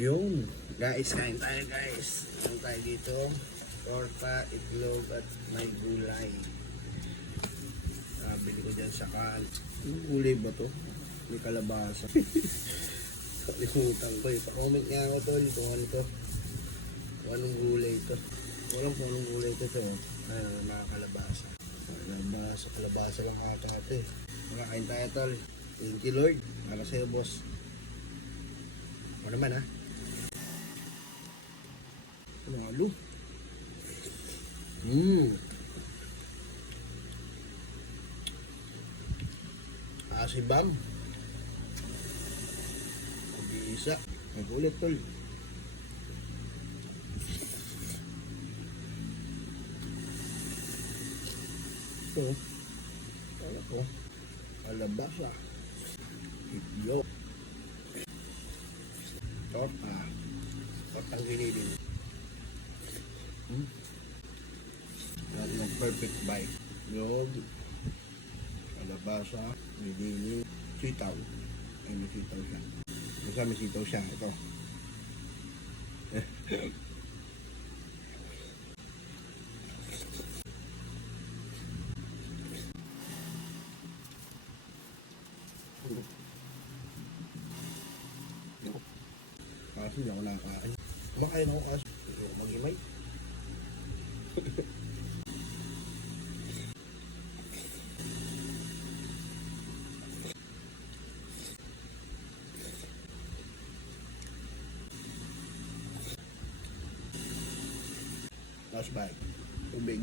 Yung guys, kain tayo guys. Kain tayo dito. Torta, itlog at may gulay. Bili ko dyan sa kan. Yung gulay ba to? May kalabasa. Kalimutan ko eh. Pa-comment nga ako tol kung ano to. Kung anong gulay to. Walang kung anong gulay to to. Ayun, mga kalabasa. Kalabasa lang ata ito eh. Makakain tayo tol. Thank you Lord. Para sa'yo boss. Ano naman ha? Lalo. Asibam. Bisa. Magulit tol. Ito. Ano ko? Alabasa. Itlog. Torta. Tortang giniling. Yan yung perfect bite. Itlog. Alabasa. Giniling. Sitaw. Ay, may sitaw siya. Basta may sitaw siya. Ito. Kasi hindi ako nakakain. Kumakain ako kasi hindi ako mag-imay. Last bite. Tubig.